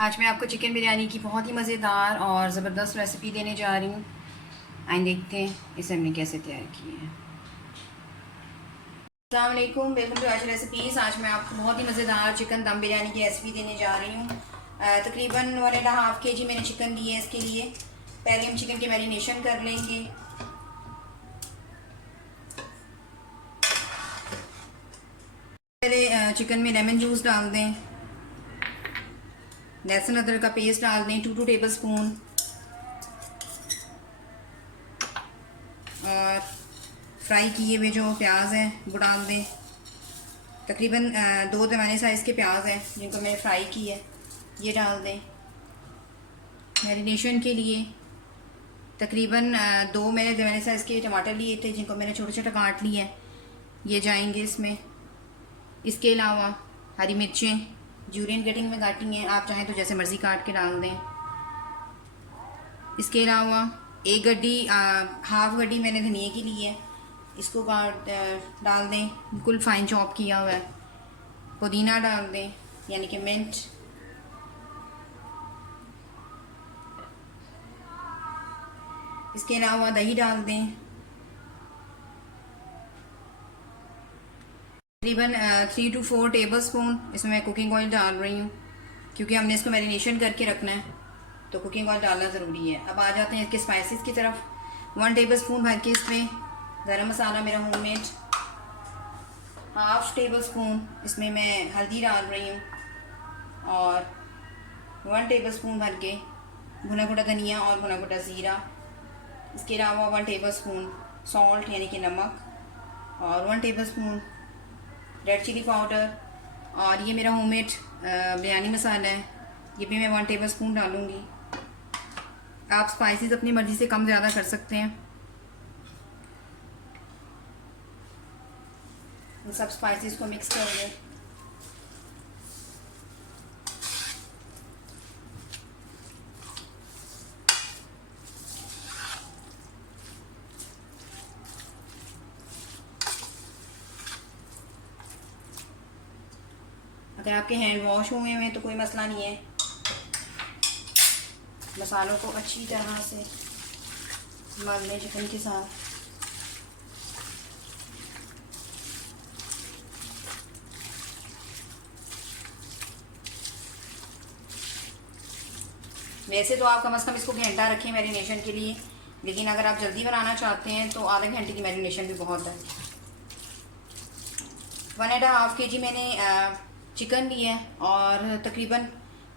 आज मैं आपको चिकन बिरयानी की बहुत ही मज़ेदार और ज़बरदस्त रेसिपी देने जा रही हूँ। आइए देखते हैं इसे हमने कैसे तैयार की है। अस्सलाम वालेकुम, वेलकम टू आज रेसिपीज़। आज मैं आपको बहुत ही मज़ेदार चिकन दम बिरयानी की रेसिपी देने जा रही हूँ। तकरीबन 1.5 kg मैंने चिकन ली है। इसके लिए पहले हम चिकन की मैरिनेशन कर लेंगे। पहले चिकन में लेमन जूस डाल दें, लहसुन अदरक का पेस्ट डाल दें 2 टेबल स्पून, और फ्राई किए हुए जो प्याज हैं वो डाल दें। तकरीबन 2 दरमियाने साइज़ के प्याज हैं जिनको मैंने फ्राई की है, ये डाल दें। मैरिनेशन के लिए तकरीबन 2 मैंने दरमियाने साइज़ के टमाटर लिए थे जिनको मैंने छोटे छोटे काट लिए हैं, ये जाएंगे इसमें। इसके अलावा हरी मिर्चें जूलियन कटिंग में काटी हैं, आप चाहें तो जैसे मर्ज़ी काट के डाल दें। इसके अलावा एक गड्डी हाफ गड्डी मैंने धनिए की ली है, इसको काट डाल दें, बिल्कुल फाइन चॉप किया हुआ है। पुदीना डाल दें यानी कि मिंट। इसके अलावा दही डाल दें, तकरीबन 3 to 4 टेबल स्पून इसमें मैं कुकिंग ऑयल डाल रही हूँ, क्योंकि हमने इसको मैरिनेशन करके रखना है तो कुकिंग ऑयल डालना ज़रूरी है। अब आ जाते हैं इसके स्पाइसेस की तरफ। 1 टेबल स्पून भर के इसमें गरम मसाला मेरा होममेड, हाफ टेबल स्पून इसमें मैं हल्दी डाल रही हूँ, और 1 टेबल स्पून भर के भुना भुना धनिया और भुना भुना ज़ीरा। इसके अलावा 1 टेबल स्पून सॉल्ट यानी कि नमक, और 1 tablespoon red chilli powder, और ये मेरा होममेड बिरयानी मसाला है, ये भी मैं 1 टेबल स्पून डालूँगी। आप स्पाइसेस अपनी मर्ज़ी से कम ज़्यादा कर सकते हैं। इन सब स्पाइसेस को मिक्स कर दें। अगर आपके हैंड वॉश हुए हैं तो कोई मसला नहीं है। मसालों को अच्छी तरह से मल लें चिकन के साथ। वैसे तो आप कम से कम इसको घंटा रखें मैरिनेशन के लिए, लेकिन अगर आप जल्दी बनाना चाहते हैं तो आधे घंटे की मैरिनेशन भी बहुत है। 1.5 kg मैंने चिकन लिया है, और तकरीबन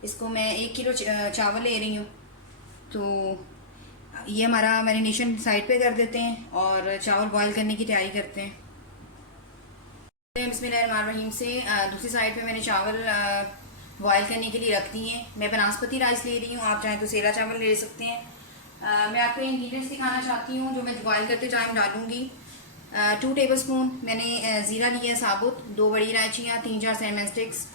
इसको मैं 1 किलो चावल ले रही हूँ। तो ये हमारा मैरिनेशन साइड पे कर देते हैं और चावल बॉईल करने की तैयारी करते हैं। बिस्मिल्लाहिर्रहमानिर्रहीम से दूसरी साइड पे मैंने चावल बॉयल करने के लिए रख दिए हैं। मैं बनास्पति राइस ले रही हूँ, आप चाहें तो सेला चावल ले सकते हैं। मैं आपको इंग्रेडिएंट्स दिखाना चाहती हूँ जो मैं बॉयल करते टाइम डालूँगी। 2 टेबल स्पून मैंने ज़ीरा लिया है साबुत, 2 बड़ी इलायचियाँ, 3-4 सिनेमन स्टिक्स,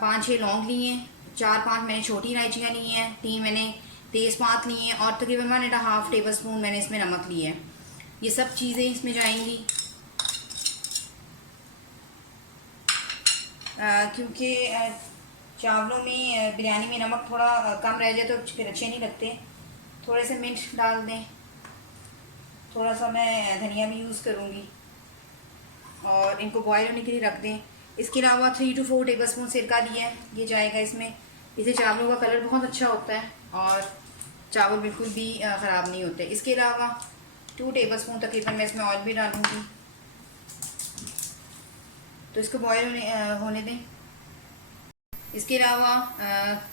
5-6 लौंग लिए हैं, 4-5 मैंने छोटी इलायचियाँ ली हैं, 3 मैंने तेज़पात लिए हैं, और तकरीबन 1.5 टेबल स्पून मैंने इसमें नमक लिया है। ये सब चीज़ें इसमें जाएंगी, क्योंकि चावलों में बिरयानी में नमक थोड़ा कम रह जाए तो फिर अच्छे नहीं लगते। थोड़े से मिर्च डाल दें, थोड़ा सा मैं धनिया भी यूज़ करूँगी, और इनको बॉयल होने के लिए रख दें। इसके अलावा 3 to 4 टेबल स्पून सिरका लिया है, ये जाएगा इसमें। इससे चावलों का कलर बहुत अच्छा होता है और चावल बिल्कुल भी ख़राब नहीं होते। इसके अलावा 2 टेबल स्पून तकरीबन मैं इसमें ऑयल भी डालूँगी, तो इसको बॉयल होने दें। इसके अलावा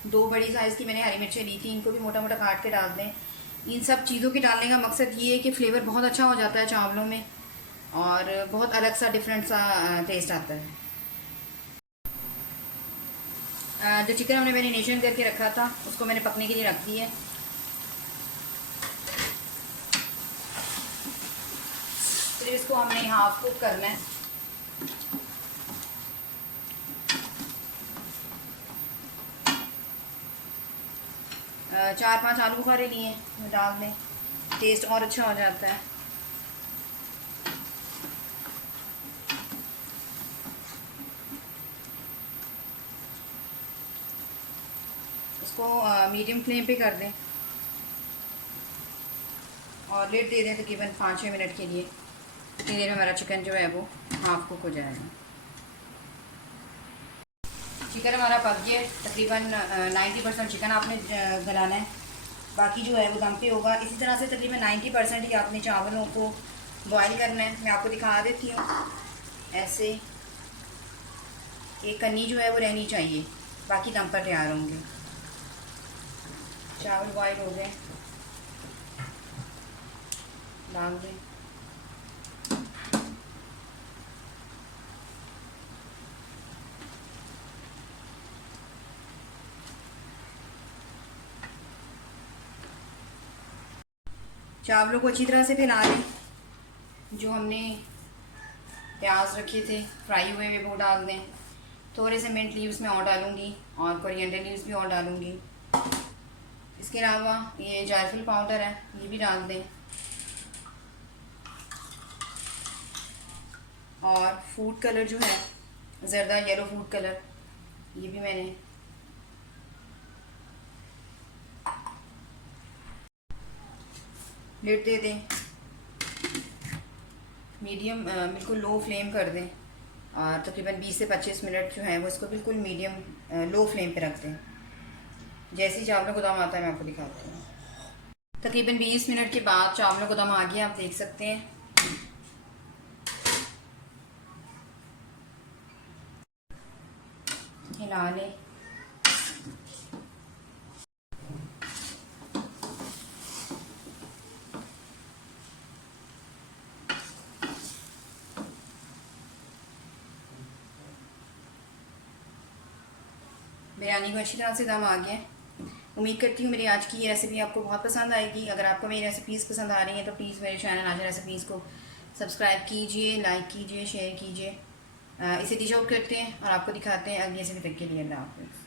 2 बड़ी साइज़ की मैंने हरी मिर्चें ली थी, इनको भी मोटा मोटा काट के डाल दें। इन सब चीज़ों के डालने का मकसद ये है कि फ्लेवर बहुत अच्छा हो जाता है चावलों में, और बहुत अलग सा डिफरेंट सा टेस्ट आता है। जो चिकन हमने मैरिनेशन करके रखा था उसको मैंने पकने के लिए रख दिया है। फिर इसको हमने हाफ कुक करना है। चार 5 आलू बुखारे लिए हैं, डाल दें, टेस्ट और अच्छा हो जाता है। इसको मीडियम फ्लेम पे कर दें और लिड दे दें तकरीबन 5-6 मिनट के लिए। इतनी देर में हमारा चिकन जो है वो हाफ कुक हो जाएगा। चिकन हमारा पक गया, तकरीबन 90% चिकन आपने गलाना है, बाकी जो है वो दम पे होगा। इसी तरह से तकरीबन 90% ही आपने चावलों को बॉईल करना है। मैं आपको दिखा देती हूँ, ऐसे एक कन्नी जो है वो रहनी चाहिए, बाकी दम पर तैयार होंगे। चावल बॉईल हो गए, डाल दें। चावलों को अच्छी तरह से फैला लें। जो हमने प्याज रखे थे फ्राई हुए हुए वो डाल दें। थोड़े से मिंट लीव्स में और डालूंगी और कोरिएंडर लीव्स भी और डालूंगी। इसके अलावा ये जायफल पाउडर है, ये भी डाल दें। और फूड कलर जो है ज़रदा येलो फूड कलर, ये भी मैंने लिड दे दें। मीडियम बिल्कुल लो फ्लेम कर दें और तकरीबन 20 से 25 मिनट जो है वो इसको बिल्कुल मीडियम लो फ्लेम पे रख दें। जैसे ही चावलों को दम आता है मैं आपको दिखाती हूँ। तकरीबन 20 मिनट के बाद चावलों को दम आ गया, आप देख सकते हैं। हिला लें। बिरयानी को अच्छी तरह से दम आ गया। उम्मीद करती हूँ मेरी आज की ये रेसिपी आपको बहुत पसंद आएगी। अगर आपको मेरी रेसिपीज़ पसंद आ रही हैं तो प्लीज़ मेरे चैनल आजा रेसिपीज़ को सब्सक्राइब कीजिए, लाइक कीजिए, शेयर कीजिए। इसे डिश आउट करते हैं और आपको दिखाते हैं अगली रेसिपी तक के लिए। अल्लाह हाफ़िज़।